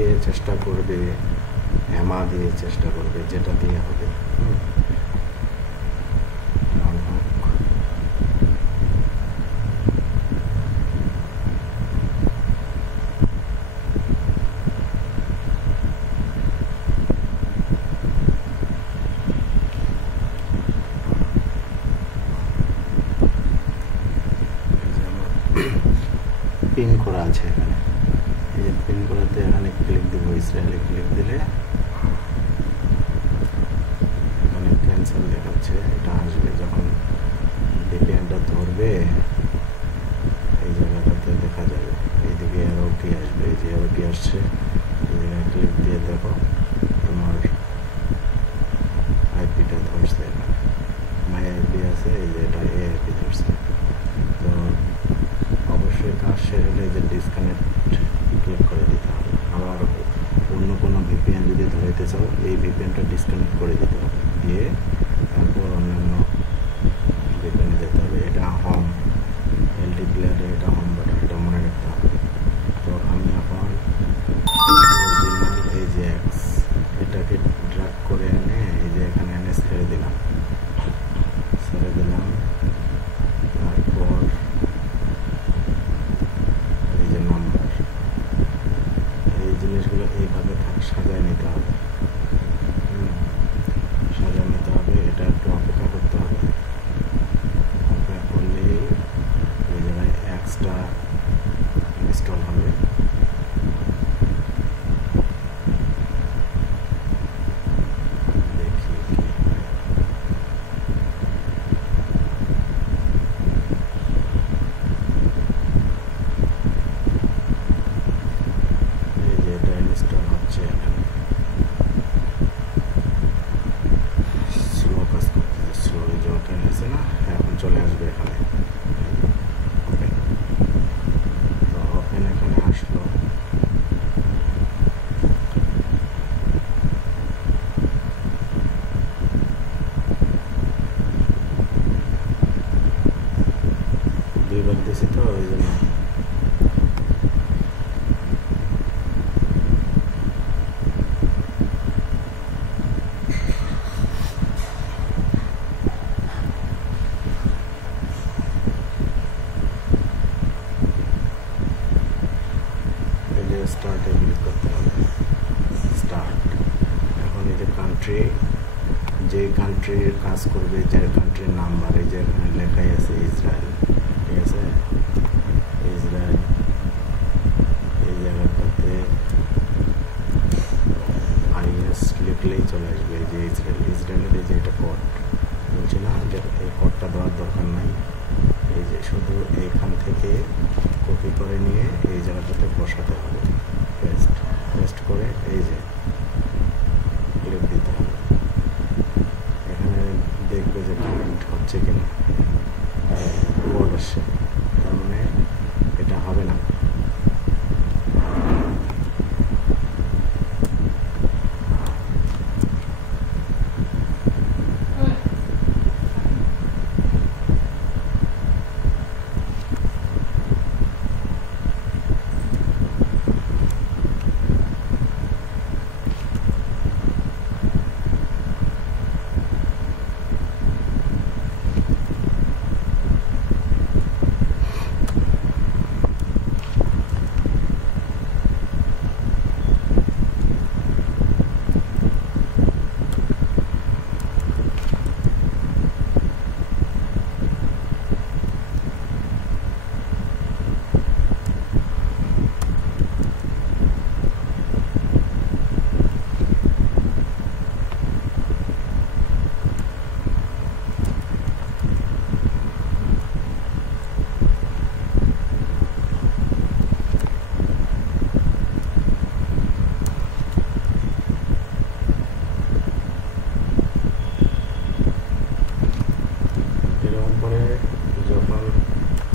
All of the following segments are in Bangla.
দিয়ে চেষ্টা করবে, হ্যামা দিয়ে চেষ্টা করবে, যেটা দিয়ে হবে। পিন করা আছে এখানে, এই যে পিন করাতে এখানে ক্লিক দিব, ইসরায়েলে ক্লিক দিলে এখানে ক্যান্সেল দেখাচ্ছে, এটা আসবে যখন ভিপিএনটা ধরবে এই জায়গাটাতে দেখা যাবে, এইদিকে অ্যারো কি আসবে, এই যে অ্যারো কি আসছে, এই জায়গায় ক্লিক দিয়ে দেখো তোমার আইপিটা ধরছে, এখানে মাই আইপি আছে, এই যে এটা এ আইপি ধরছে। তো অবশ্যই কাজ শেষ হলে যে ডিসকানেক্ট ক্লিক করে দিতে হবে। আবার অন্য কোনো ভিপিএন যদি ধরাইতে চাও এই ভিপিএনটা ডিসকানেক্ট করে দিতে হবে, দিয়ে তারপর অন্যান্য ভিপিএনে যেতে হবে। এটা হোম, এলটি প্লেয়ারে এটা হোম বাটন, এটা মনে রাখতে হবে। তো আমি এখন অরিজিনাল এই যে এক্স এটাকে ড্র্যাগ করে এনে এই যে এখানে এনে ছেড়ে দিলাম, তারপর এই যে নাম্বার, এই জিনিসগুলো এইভাবে সাজায় নিতে হবে, সাজায় নিতে হবে। এটা একটু অপেক্ষা করতে হবে, অপেক্ষা করলেই এই জায়গায় এক্সটা ইনস্টল হবে। দেখি কি হয়। এই যে এটা ইনস্টল হচ্ছে, এখানে স্লো কাজ করতেছে, স্লো যে ওপেন হয়েছে না, এখন চলে আসবে এখানে ওপেন। তো ওপেন এখানে আসলো, দুইবার দিয়েছি তো ওই জন্য। স্টার্টে ক্লিক করতে হবে, স্টার্ট। এখন এই যে কান্ট্রি, যে কান্ট্রির কাজ করবে, যে কান্ট্রির নাম্বার এই যে এখানে লেখাই আছে ইসরায়েল, ঠিক আছে, ইসরায়েল। এই জায়গাটাতে আইএস লিখলেই চলে আসবে, এই যে ইসরায়েল, ইসরায়েলের এই যে এটা কোড বলছি না, যে এই কোডটা দেওয়ার দরকার নাই, এই যে শুধু এইখান থেকে কপি করে নিয়ে এই জায়গাটাতে বসাতে হবে, পেস্ট, পেস্ট করে এই যে ক্লিক দিতে হবে। এখানে দেখবে যে কানেক্ট হচ্ছে কিনা, কোড আসছে, তার মানে এটা হবে না।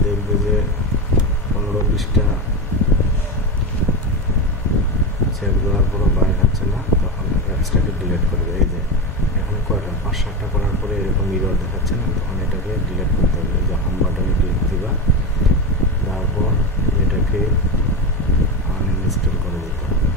দেখবে যে 15-20টা সেভ দেওয়ার পরও বাইরে হচ্ছে না, তখন অ্যাপসটাকে ডিলিট করবে। এই যে এখানে কয়টা 5-7টা করার পরে এরকম ইরর দেখাচ্ছে না, তখন এটাকে ডিলিট করতে হবে। যে হোম বাটনে ক্লিক দিবা, তারপর এটাকে আনইনস্টল করে দিতে হবে।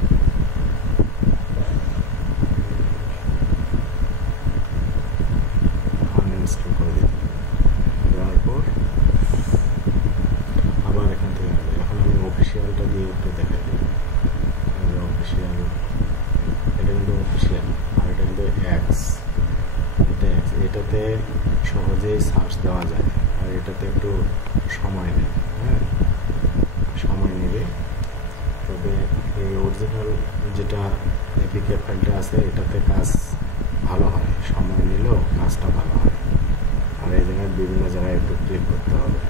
দেওয়া যায়, আর এটাতে একটু সময় নেয়, হ্যাঁ সময় নেবে। তবে এই অরিজিনাল যেটা এপিকে ফাইলটা আছে এটাতে কাজ ভালো হয়, সময় নিলেও কাজটা ভালো হয়। আর এই জায়গায় বিভিন্ন জায়গায় একটু ক্লিক করতে হবে।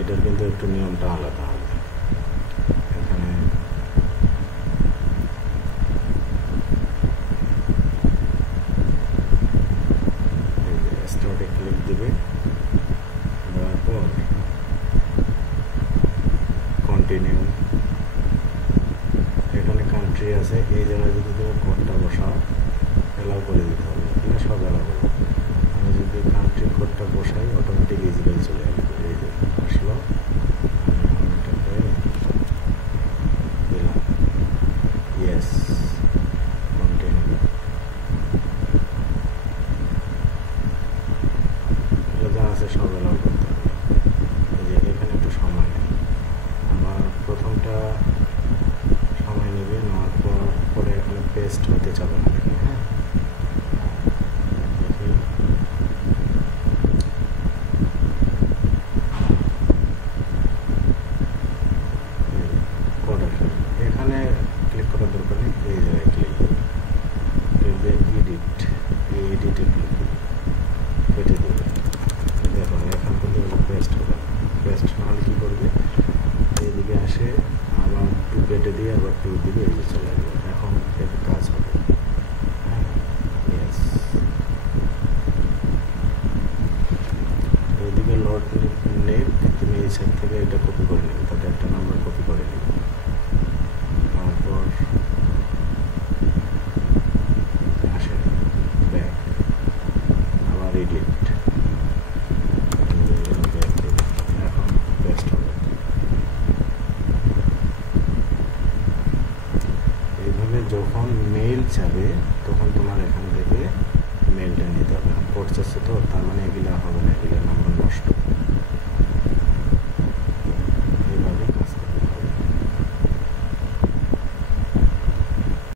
এটার কিন্তু একটু নিয়মটা আলাদা হবে। এখানে স্টার্টে ক্লিক দিবে, দেওয়ার পর কন্টিনিউ। এখানে কান্ট্রি আছে, এই জায়গায় যদি তুমি কোডটা বসাও অ্যালাউ করে দিতে হবে, এখানে সব অ্যালাউ করবে। আমি যদি কান্ট্রি কোডটা বসাই অটোমেটিক ইজিলি চলে আসবে। এই যে আসলো, দিলাম ইয়েস, কন্টিনিউ। এগুলো যা আছে সব অ্যালাউ করতে হবে। এই যে এখানে একটু সময় নেই, আমার প্রথমটা সময় নেবে, নেওয়ার পরে এখানে পেস্ট হতে যাবে না, দেখি হ্যাঁ দেখি কোড আসবে। এখানে ক্লিক করার দরকার নেই, এই জায়গায় ক্লিক করবে, ক্লিক দিয়ে এডিট, এই এডিটে ক্লিক করবে, কেটে দেবে। দেখো এখান থেকে পেস্ট হবে, পেস্ট না হলে কী করবে, এইদিকে আসে আবার টু কেটে দিয়ে আবার টু দিকে এই চলে আসবে। এখন এর কাজ হবে, হ্যাঁ ইয়েস। এইদিকে লোড নেট তুমি এই সাইড থেকে এটা কপি করে নেবে, তাতে একটা নাম্বার কপি করে নেবে। তারপর আসে ব্যাক, আবার এডিট, এখন পেস্ট হবে। এইভাবে যখন মেইল যাবে তখন তোমার এখান থেকে মেইলটা নিতে হবে। কোড চাচ্ছে তো, তার মানে এগুলো হবে না, এগুলো নাম্বার নষ্ট।